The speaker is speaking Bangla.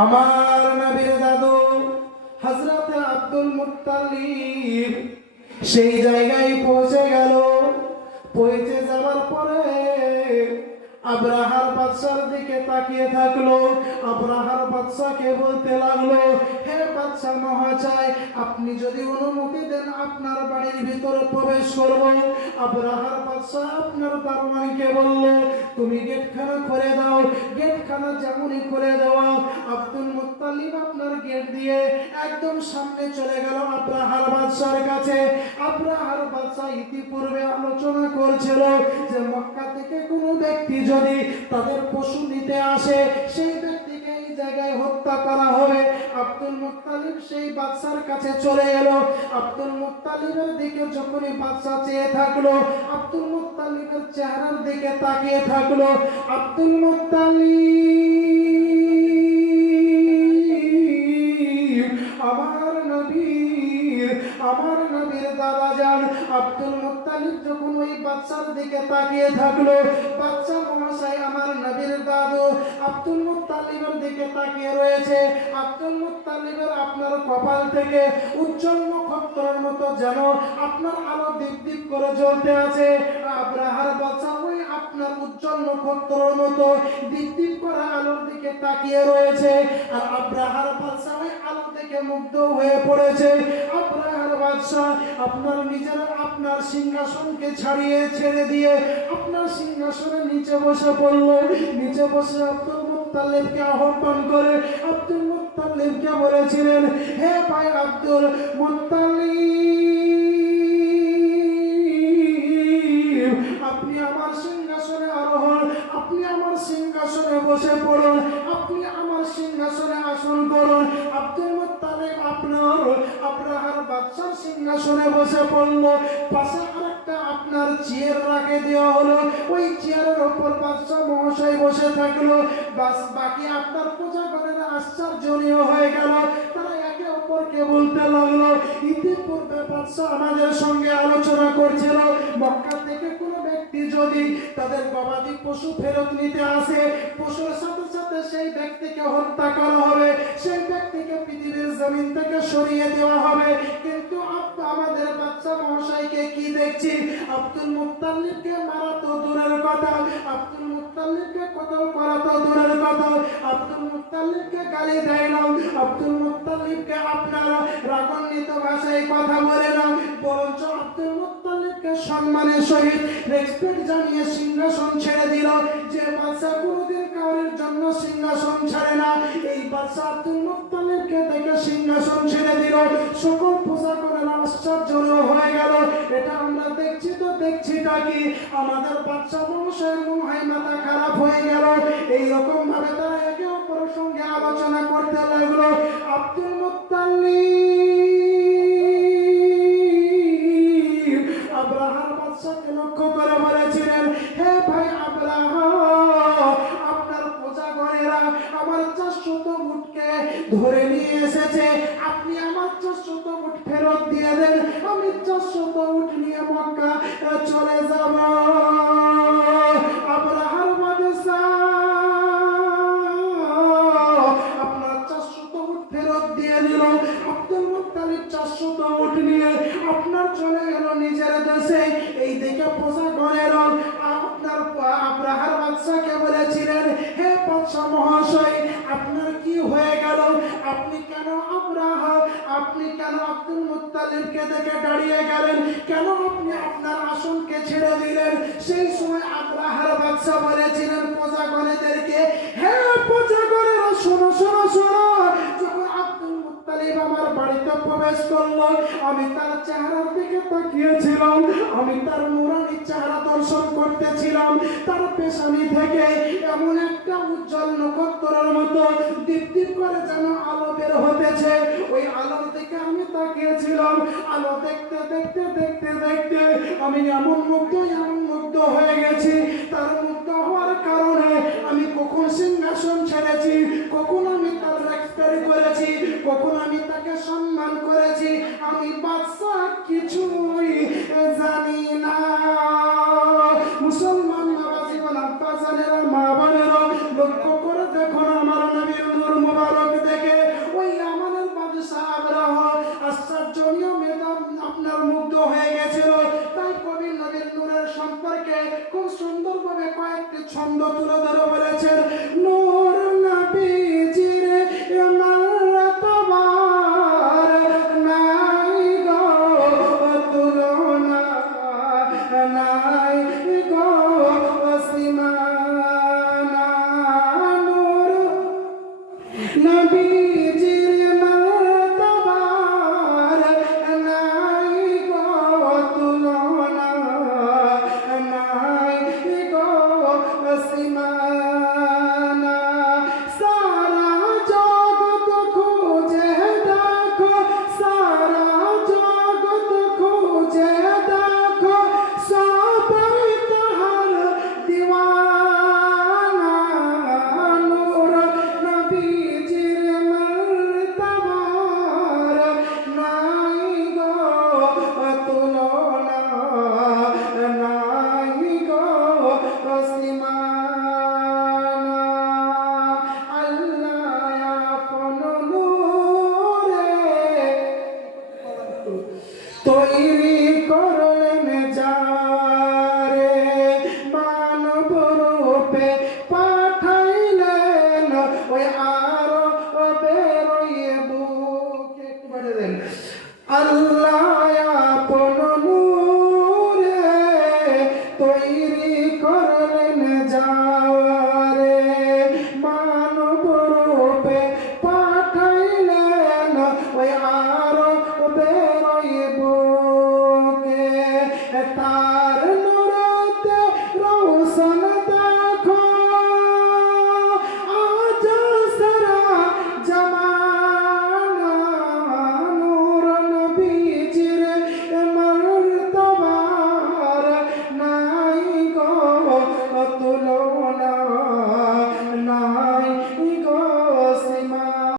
আমার নবীর দাদু হযরত আব্দুল মুত্তালিব সেই জায়গায় পৌঁছে গেল। পৌঁছে যাওয়ার পরে আব্রাহার বাদশার দিকে তাকিয়ে থাকলো। আব্রাহার বাদশাকে বলতে লাগলো, হে বাদশা মহাশয়, আপনি যদি অনুমতি দেন আপনার বাড়ির ভিতরে প্রবেশ করব। আব্রাহার বাদশা আপনার দারোয়ানকে বলল, তুমি গেটখানা খুলে দাও। গেটখানা যেমনই খুলে দেওয়া, আব্দুল মুত্তালিব আপনার গেট দিয়ে একদম সামনে চলে গেল আব্রাহার বাদশার কাছে। আব্রাহার বাদশা ইতিপূর্বে আলোচনা করছিল যে মক্কা থেকে কোনো ব্যক্তি যদি তাদের পশু নিতে আসে, সেই ব্যক্তিকে এই জায়গায় হত্যা করা হবে। আব্দুল মুত্তালিব সেই বাদশার কাছে চলে এলো। আব্দুল মুত্তালিবের দিকে যখনই বাদশা চেয়ে থাকলো, আব্দুল মুত্তালিবের চেহারার দিকে তাকিয়ে থাকলো। আব্দুল মুত্তালিব আমার নবীর দাদা যান আব্দুল মুত্তালিব যখন ওই বাদশার দিকে তাকিয়ে থাকলো, বাদশা মহাশয় আমার নবীর দাদু আব্দুল মুত্তালিবের দিকে তাকিয়ে রয়েছে। আব্দুল মুত্তালিবের আপনার কপাল থেকে উজ্জ্বল নক্ষত্রের মতো যেন আপনার আলো দীপ দীপ করে জ্বলতে আছে। আব্রাহার বাদশা ওই আপনার উজ্জ্বল নক্ষত্রের মতো দীপ দীপ করা আলোর দিকে তাকিয়ে রয়েছে। আর আব্রাহার বাদশা ওই আলো দেখে মুগ্ধ হয়ে পড়েছে। আব্রাহার বাদশা আপনার নিজের আপনার সিংহাসনকে ছেড়ে দিয়ে আপনার সিংহাসনের নিচে বসে পড়ল। নিচে বসে আব্দুল মুত্তালিবকে আহ্বান করে আব্দুল মুত্তালিবকে বলেছিলেন, হে ভাই আব্দুল মুত্তালিব, আপনি আমার সিংহাসনে আরোহণ, আপনি আমার সিংহাসনে বসে পড়ুন, আপনি আমার সিংহাসনে আসন করুন। আব্দুল মুত্তালিব আপনার আব্রাহার বাদশার সিংহাসনে বসে পড়ল। পাশে আরেকটা আপনার চেয়ার রাখে দেওয়া হলো। ওই চেয়ারের উপর বাদশা মহাশয় বসে থাকলো। বাকি আপনার প্রজাগণেরা আশ্চর্যজনীয় হয়ে গেল। তারা একে অপরকে বলতে লাগলো, ইতিপূর্বে বাদশা আমাদের সঙ্গে আলোচনা করছিল মক্কা থেকে কোনো ব্যক্তি যদি তাদের গবাদি পশু ফেরত নিতে আসে, পশুর সাথে সাথে সেই ব্যক্তিকে হত্যা করা হবে, সেই ব্যক্তিকে পৃথিবীর জমিন থেকে সরিয়ে দেওয়া হবে। কিন্তু আমাদের বাদশা মহাশয়কে কি দেখছি, আব্দুল মুত্তালিবকে মারা তো দূরের কথা, আব্দুল মুত্তালিবকে কতল করা তো দূরের কথা, আব্দুল মুত্তালিবকে গালি দেয় না, আব্দুল মুত্তালিবকে আপনারা রাগান্বিত ভাষায় কথা বলে না, বরঞ্চ আব্দুল মুত্তালিবকে সম্মানের সহিত রেসপেক্ট জানিয়ে সিংহাসন ছেড়ে দিল। যে বাদশা কোনোদিন কাউরের জন্য সিংহাসন ছাড়ে না, এই বাদশা আব্দুল মুত্তালিবকে দেখে সিংহাসন ছেড়ে দিল। সকল পূজা করার আশ্চর্য হয়ে গেল। এটা আমরা দেখছি তো দেখছিটা কি, আমাদের বাদশা বংশের মহায় মাথা খারাপ হয়ে গেল। এইরকম ভাবে তারা একে অপরের সঙ্গে আলোচনা করতে লাগলো। আব্দুল মুত্তালিব আব্রাহার বাদশাকে লক্ষ্য করে বলেছিলেন, হে ভাই আব্রাহা, আপনার প্রজাগণেরা আমার 400 উটকে ধরে নিয়ে এসেছে, আপনি আমার 400 উট ফেরত দিয়ে দেন, আমি 400 উট নিয়ে মক্কা চলে যাব। আব্রাহার বাদশা আপনার 400 উট ফেরত দিয়ে দিল। আব্দুল মুত্তালিব 400 উট নিয়ে আপনার চলে গেল নিজের দেশে। এই দেখে প্রজাগণেরা আপনার আব্রাহার বাদশাকে বলেছিলেন, হে বাদশা মহাশয়, আপনার কি হয়ে গেল? আপনি কেন আপনি কেন আব্দুল মুত্তালিবকে দেখে দাঁড়িয়ে গেলেন? কেন আপনি আপনার আসনকে ছেড়ে দিলেন? সেই সময় আব্রাহার বাদশা বলেছিলেন প্রজাগণেদেরকে, হে প্রজাগণেরা, শোনো শোনো শোনো, যখন আব্দুল মুত্তালিব আমার বাড়িতে প্রবেশ করলো, আমি তার চেহারার দিকে তাকিয়েছিলাম, আমি তার নুরানি চেহারা দর্শন করতেছিলাম। তার পেশানি থেকে এমন একটা উজ্জ্বল নক্ষত্রের মতো দীপ দীপ করে যেন আলো বের হতেছে। ওই আলোর দিকে আমি তাকিয়েছিলাম। আলো দেখতে দেখতে দেখতে দেখতে আমি এমন মুগ্ধ হয়ে গেছি। তার মুগ্ধ হওয়ার কারণে আমি কখন সিংহাসন ছেড়েছি, কখন আমি তার রেসপেক্ট করেছি, কখন আমি তাকে সম্মান করেছি, আমি বাদশা কিছুই জানি না। মুসলমান নওয়াজিগণ, আব্বাজানেরা, মা বোনেরা, লক্ষ্য করে দেখুন আমার নবীর নূর মুবারক নবী